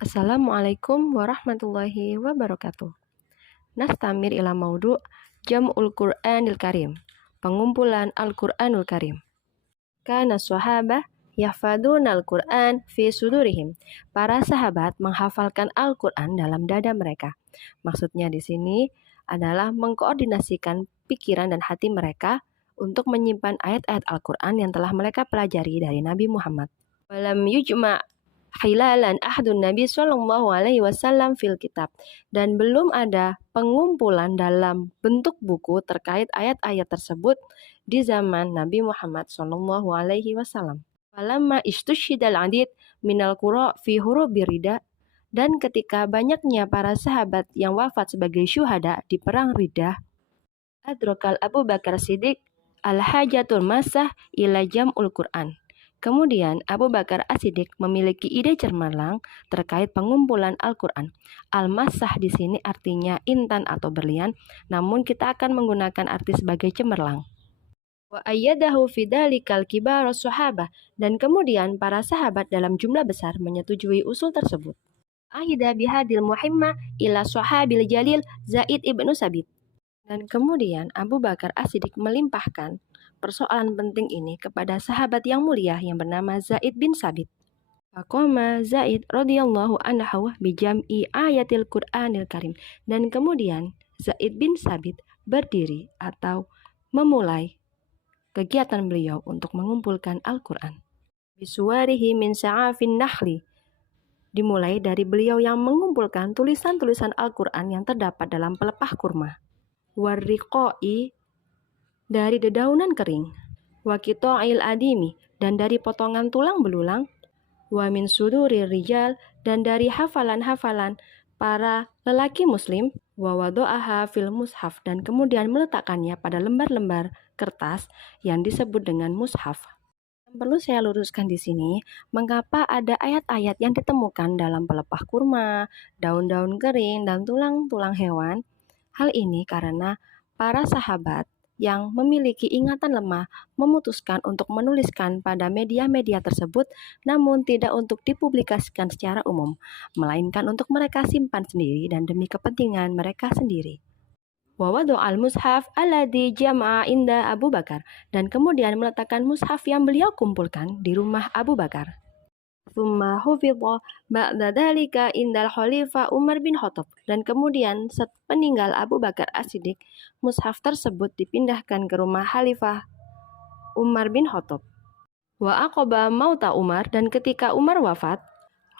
Assalamualaikum warahmatullahi wabarakatuh. Nastamir ila maudu' Jam'ul Qur'anil Karim. Pengumpulan Al-Qur'anul Karim. Kana sahabah yahfaduna al-Qur'an fi sudurihim. Para sahabat menghafalkan Al-Qur'an dalam dada mereka. Maksudnya di sini adalah mengkoordinasikan pikiran dan hati mereka untuk menyimpan ayat-ayat Al-Qur'an yang telah mereka pelajari dari Nabi Muhammad. Walam yujma' hilalan ahadun Nabi Shallallahu Alaihi Wasallam fil kitab, dan belum ada pengumpulan dalam bentuk buku terkait ayat-ayat tersebut di zaman Nabi Muhammad Shallallahu Alaihi Wasallam. Falamma istushhidal adid minal qura fi hurubi rida, dan ketika banyaknya para sahabat yang wafat sebagai syuhada di perang Riddah, adrokal Abu Bakar Siddiq al-hajatul masah ila jam'ul Qur'an. Kemudian Abu Bakar As-Siddiq memiliki ide cemerlang terkait pengumpulan Al-Quran. Al-Masah di sini artinya intan atau berlian, namun kita akan menggunakan arti sebagai cemerlang. Wa ayyadahu fidzalikal kibarus sahabah, dan kemudian para sahabat dalam jumlah besar menyetujui usul tersebut. Ahida bihadil muhimma ila sahabil jalil Zaid ibnu Sabit. Dan kemudian Abu Bakar As-Siddiq melimpahkan persoalan penting ini kepada sahabat yang mulia yang bernama Zaid bin Sabit. Faqama Zaid radhiyallahu anhu bijam'i ayatil Qur'anil Karim. Dan kemudian Zaid bin Sabit berdiri atau memulai kegiatan beliau untuk mengumpulkan Al-Qur'an. Bisuwarihi min sa'afin nahli. Dimulai dari beliau yang mengumpulkan tulisan-tulisan Al-Qur'an yang terdapat dalam pelepah kurma. Warriqai, dari dedaunan kering, wa qita'il adimi, dan dari potongan tulang belulang, wa min suduri rijal, dan dari hafalan-hafalan para lelaki muslim, wa wadu'aha fil mushaf, dan kemudian meletakkannya pada lembar-lembar kertas yang disebut dengan mushaf. Perlu saya luruskan di sini, mengapa ada ayat-ayat yang ditemukan dalam pelepah kurma, daun-daun kering, dan tulang-tulang hewan? Hal ini karena para sahabat yang memiliki ingatan lemah memutuskan untuk menuliskan pada media-media tersebut, namun tidak untuk dipublikasikan secara umum, melainkan untuk mereka simpan sendiri dan demi kepentingan mereka sendiri. Wa wadu'al mushaf alladzi jama'a inda Abu Bakar, dan kemudian meletakkan mushaf yang beliau kumpulkan di rumah Abu Bakar. Tsumma hufidha ba'da dzalika indal khalifah Umar bin Khattab, dan kemudian peninggal Abu Bakar As-Siddiq, mushaf tersebut dipindahkan ke rumah Khalifah Umar bin Khattab. Wa aqaba mauta Umar, dan ketika Umar wafat,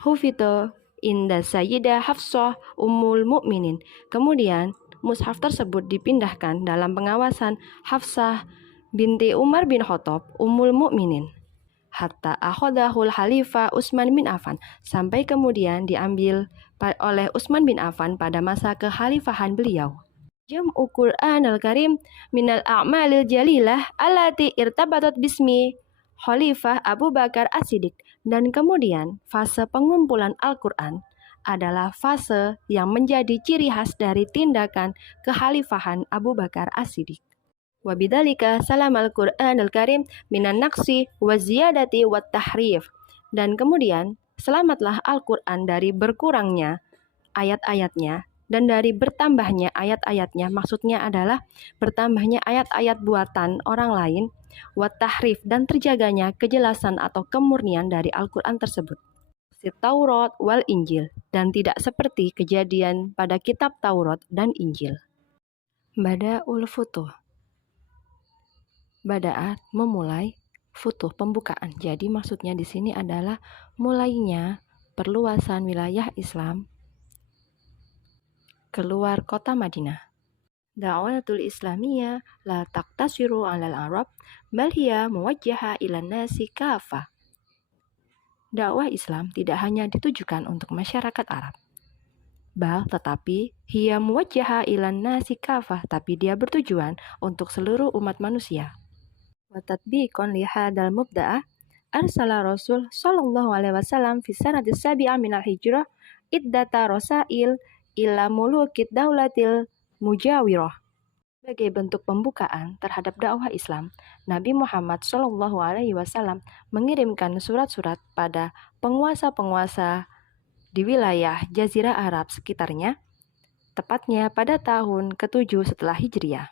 hufidha inda Sayyidah Hafsah Ummul Mukminin. Kemudian mushaf tersebut dipindahkan dalam pengawasan Hafsah binti Umar bin Khattab Ummul Mukminin. Hatta akhodahul Khalifah Utsman bin Affan, sampai kemudian diambil oleh Utsman bin Affan pada masa kekhalifahan beliau. Jam'u Qur'anil Karim minal a'malil jalilah allati irtabatat bismi Khalifah Abu Bakar As-Siddiq. Dan kemudian fase pengumpulan Al-Qur'an adalah fase yang menjadi ciri khas dari tindakan kekhalifahan Abu Bakar As-Siddiq. Wa bidzalika salamal Qur'anul Karim minan naqsi wa ziyadati wat tahrif. Dan kemudian selamatlah Al-Qur'an dari berkurangnya ayat-ayatnya dan dari bertambahnya ayat-ayatnya. Maksudnya adalah bertambahnya ayat-ayat buatan orang lain, wat tahrif, dan terjaganya kejelasan atau kemurnian dari Al-Qur'an tersebut. Si Taurat wal Injil, dan tidak seperti kejadian pada kitab Taurat dan Injil. Bada'ul Futuh. Bada'at memulai, futuh pembukaan. Jadi maksudnya di sini adalah mulainya perluasan wilayah Islam keluar kota Madinah. Da'watul Islamiyah la taqtasiru 'alal Arab, bal hiya muwajjaha ilan nasi kafah. Dakwah Islam tidak hanya ditujukan untuk masyarakat Arab, tetapi hiya muwajjaha ilan nasi kafah, tapi dia bertujuan untuk seluruh umat manusia. Wa tatbiqan li hadzal mubda'ah arsala Rasul sallallahu alaihi wasallam fi sanati sabi'ah minal hijrah iddata rasail ila mulukid daulatil mujawirah. Sebagai bentuk pembukaan terhadap dakwah Islam, Nabi Muhammad sallallahu alaihi wasallam mengirimkan surat-surat pada penguasa-penguasa di wilayah Jazirah Arab sekitarnya, tepatnya pada tahun ke-7 setelah Hijriah.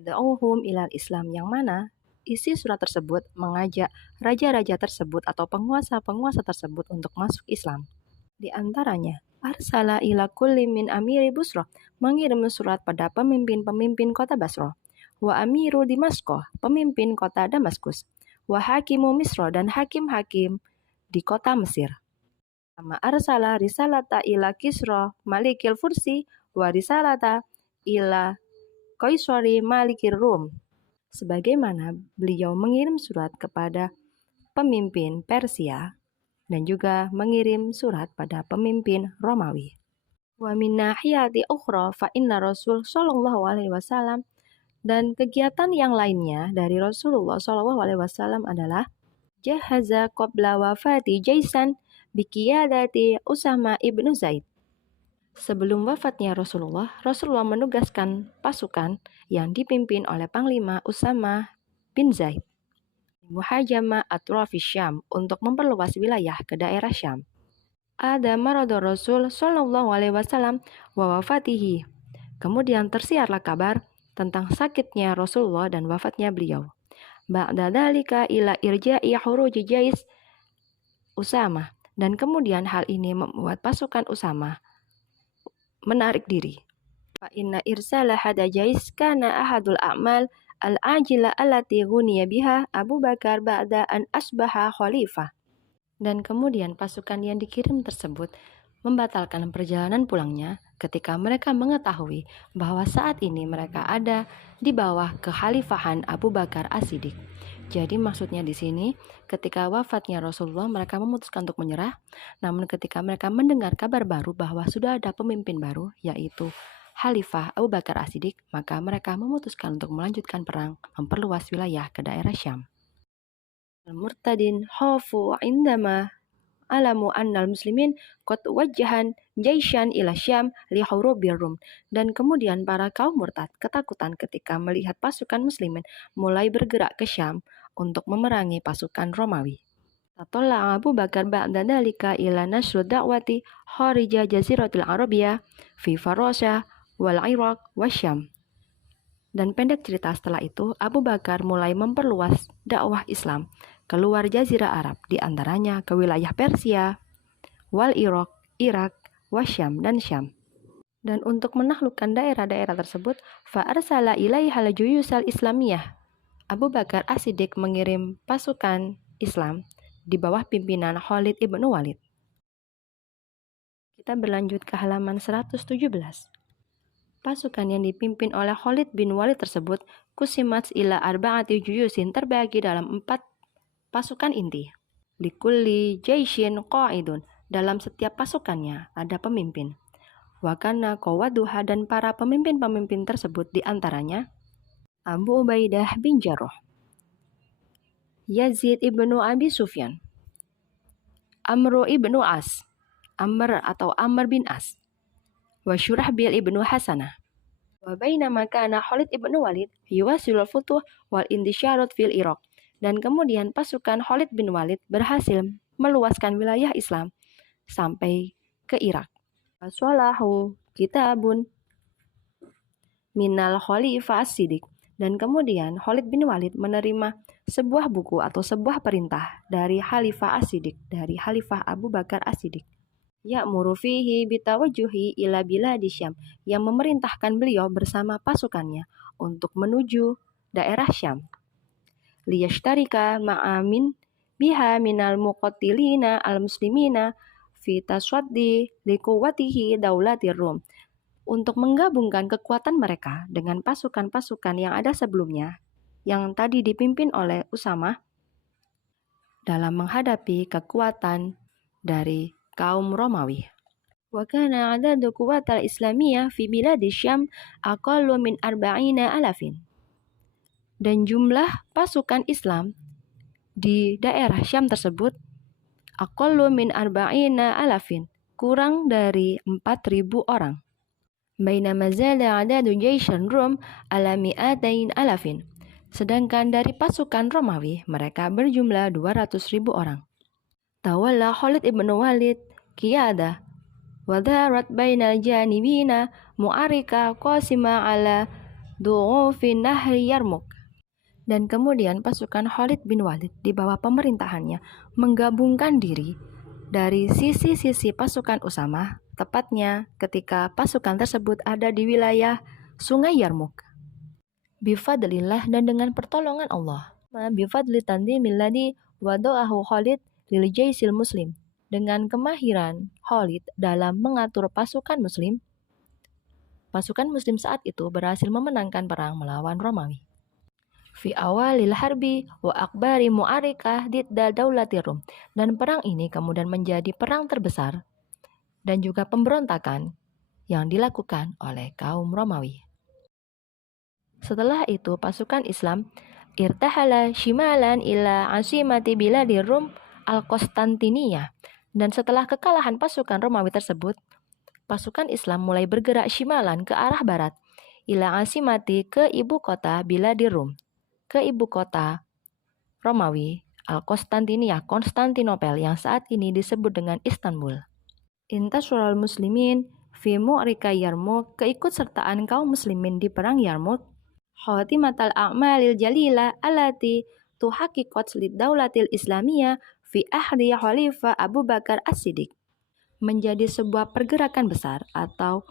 Yad'uhum ilal Islam, yang mana isi surat tersebut mengajak raja-raja tersebut atau penguasa-penguasa tersebut untuk masuk Islam. Di antaranya, arsala ila kulli min amiri Busra, mengirim surat pada pemimpin-pemimpin kota Basra, wa amiru Dimasko, pemimpin kota Damaskus, wa hakimu Misra, dan hakim-hakim di kota Mesir. Sama arsala risalata ila Kisra malikil Fursi wa risalata ila Qaisari malikir Rum. Sebagaimana beliau mengirim surat kepada pemimpin Persia dan juga mengirim surat pada pemimpin Romawi. Wa min nahiyati ukhra fa inna Rasul sallallahu alaihi wasallam, dan kegiatan yang lainnya dari Rasulullah sallallahu alaihi wasallam adalah jahaza qabla wafati jaisan biqiyadati Usama ibnu Zaid. Sebelum wafatnya Rasulullah menugaskan pasukan yang dipimpin oleh Panglima Usama bin Zaid muhajama atrafi Syam, untuk memperluas wilayah ke daerah Syam. Ada maradu Rasul sallallahu alaihi wasallam wa wafatihi. Kemudian tersiarlah kabar tentang sakitnya Rasulullah dan wafatnya beliau. Ba'da dzalika ila irja'i huruji Jais Usama, dan kemudian hal ini membuat pasukan Usama menarik diri. Fa inna irsala hada Jais kana ahadul a'mal al-ajila allati ghuniya biha Abu Bakar ba'da an asbaha khalifah. Dan kemudian pasukan yang dikirim tersebut membatalkan perjalanan pulangnya ketika mereka mengetahui bahwa saat ini mereka ada di bawah kekhalifahan Abu Bakar As-Siddiq. Jadi maksudnya di sini ketika wafatnya Rasulullah mereka memutuskan untuk menyerah, namun ketika mereka mendengar kabar baru bahwa sudah ada pemimpin baru yaitu Khalifah Abu Bakar As-Siddiq, maka mereka memutuskan untuk melanjutkan perang memperluas wilayah ke daerah Syam. Al-murtadin khafu indama alamu annal muslimin qad wajjahan jaishan ila Syam li hurubir Rum. Dan kemudian para kaum murtad ketakutan ketika melihat pasukan muslimin mulai bergerak ke Syam untuk memerangi pasukan Romawi. Tatola Abu Bakar ba'da dalika ila nasru da'wati kharija jaziratil Arabiyah fi Farosha wal Iraq wa Syam. Dan pendek cerita, setelah itu Abu Bakar mulai memperluas dakwah Islam keluar Jazirah Arab, di antaranya ke wilayah Persia, wal Iraq, Irak, Wasyam, dan Syam. Dan untuk menaklukkan daerah-daerah tersebut, fa'arsala ilaihal juyusal Islamiyah. Abu Bakar As-Siddiq mengirim pasukan Islam di bawah pimpinan Khalid ibnu Walid. Kita berlanjut ke halaman 117. Pasukan yang dipimpin oleh Khalid bin Walid tersebut kusimats ila arba'ati juyusin, terbagi dalam 4 pasukan inti. Likulli jaishin qa'idun, dalam setiap pasukannya ada pemimpin. Wakana qawaduha, dan para pemimpin-pemimpin tersebut diantaranya Abu Ubaidah bin Jarrah, Yazid ibnu Abi Sufyan, Amr ibnu As, Amr bin As, wa Syurahbil ibnu Hasanah. Wa bainama kana Khalid ibnu Walid yuwasilul futuh wal indisyarat fil Iraq. Dan kemudian pasukan Khalid bin Walid berhasil meluaskan wilayah Islam sampai ke Irak. Wasolahu kitabun minal Khalifah As-Siddiq. Dan kemudian Khalid bin Walid menerima sebuah buku atau sebuah perintah dari Khalifah As-Siddiq, dari Khalifah Abu Bakar As-Siddiq. Ya'muru fihi bitawajjuhi ila biladi Syam, yang memerintahkan beliau bersama pasukannya untuk menuju daerah Syam. Liyashtarika ma'amin biha minal muqatilina al-muslimina fi taswaddi liquwatihi daulatir Rum, untuk menggabungkan kekuatan mereka dengan pasukan-pasukan yang ada sebelumnya yang tadi dipimpin oleh Usama dalam menghadapi kekuatan dari kaum Romawi. Wa kana 'adadu quwwatil islamiyah fi biladi Syam aqallu min 40 alafin. Dan jumlah pasukan Islam di daerah Syam tersebut aqallu min 40 alafin, kurang dari 4.000 orang. Bainama zada 'adadu jaishan Rum ala mi'atain alafin. Sedangkan dari pasukan Romawi mereka berjumlah 200.000 orang. Tawalla Khalid ibnu Walid qiyada Wadarat bainal janibina mu'arika qasima ala du'ufin nahri Yarmuk. Dan kemudian pasukan Khalid bin Walid di bawah pemerintahannya menggabungkan diri dari sisi-sisi pasukan Usamah, tepatnya ketika pasukan tersebut ada di wilayah Sungai Yarmuk. Bifadlillah, dan dengan pertolongan Allah. Bifadli tandimil ladzi wada'ahu Khalid lil jaisil muslim. Dengan kemahiran Khalid dalam mengatur pasukan muslim saat itu berhasil memenangkan perang melawan Romawi. Fi awalil harbi wa akbari mu'arikah didda daulati Rum. Dan perang ini kemudian menjadi perang terbesar dan juga pemberontakan yang dilakukan oleh kaum Romawi. Setelah itu pasukan Islam irtahala shimalan ila asimati biladi Rum al-Konstantiniyah. Dan setelah kekalahan pasukan Romawi tersebut, pasukan Islam mulai bergerak shimalan ke arah barat ila asimati, ke ibu kota biladi Rum, ke ibu kota Romawi al-Konstantiniyah, Konstantinopel, yang saat ini disebut dengan Istanbul. Intasyural muslimin fi mu'rika Yarmuk, keikutsertaan kaum muslimin di perang Yarmuk. Khatimatal a'malil jalila alati tuhaqiqat lid daulatil islamiyah fi ahdi Khalifah Abu Bakar As-Siddiq, menjadi sebuah pergerakan besar atau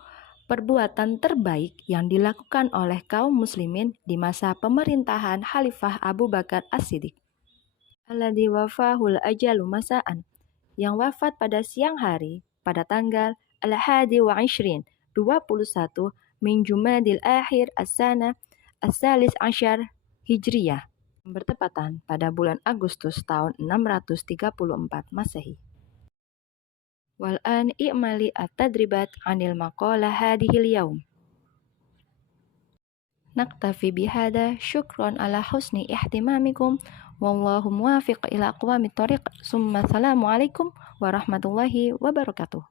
perbuatan terbaik yang dilakukan oleh kaum muslimin di masa pemerintahan Khalifah Abu Bakar As-Siddiq. Alladzi wafahul ajalu masa'an, yang wafat pada siang hari pada tanggal Al-Hadi wa Ishrin 21 min Jumadil Akhir as-sana as-salis asyar Hijriyah, bertepatan pada bulan Agustus tahun 634 Masehi. Wal'an i'mali at-tadribat 'anil maqalah hadhil yaum. Naktafi bihada, syukron ala husni ihtimamikum, wallahu muwafiq ila aqwamit thoriq, summa assalamu alaikum warahmatullahi wabarakatuh.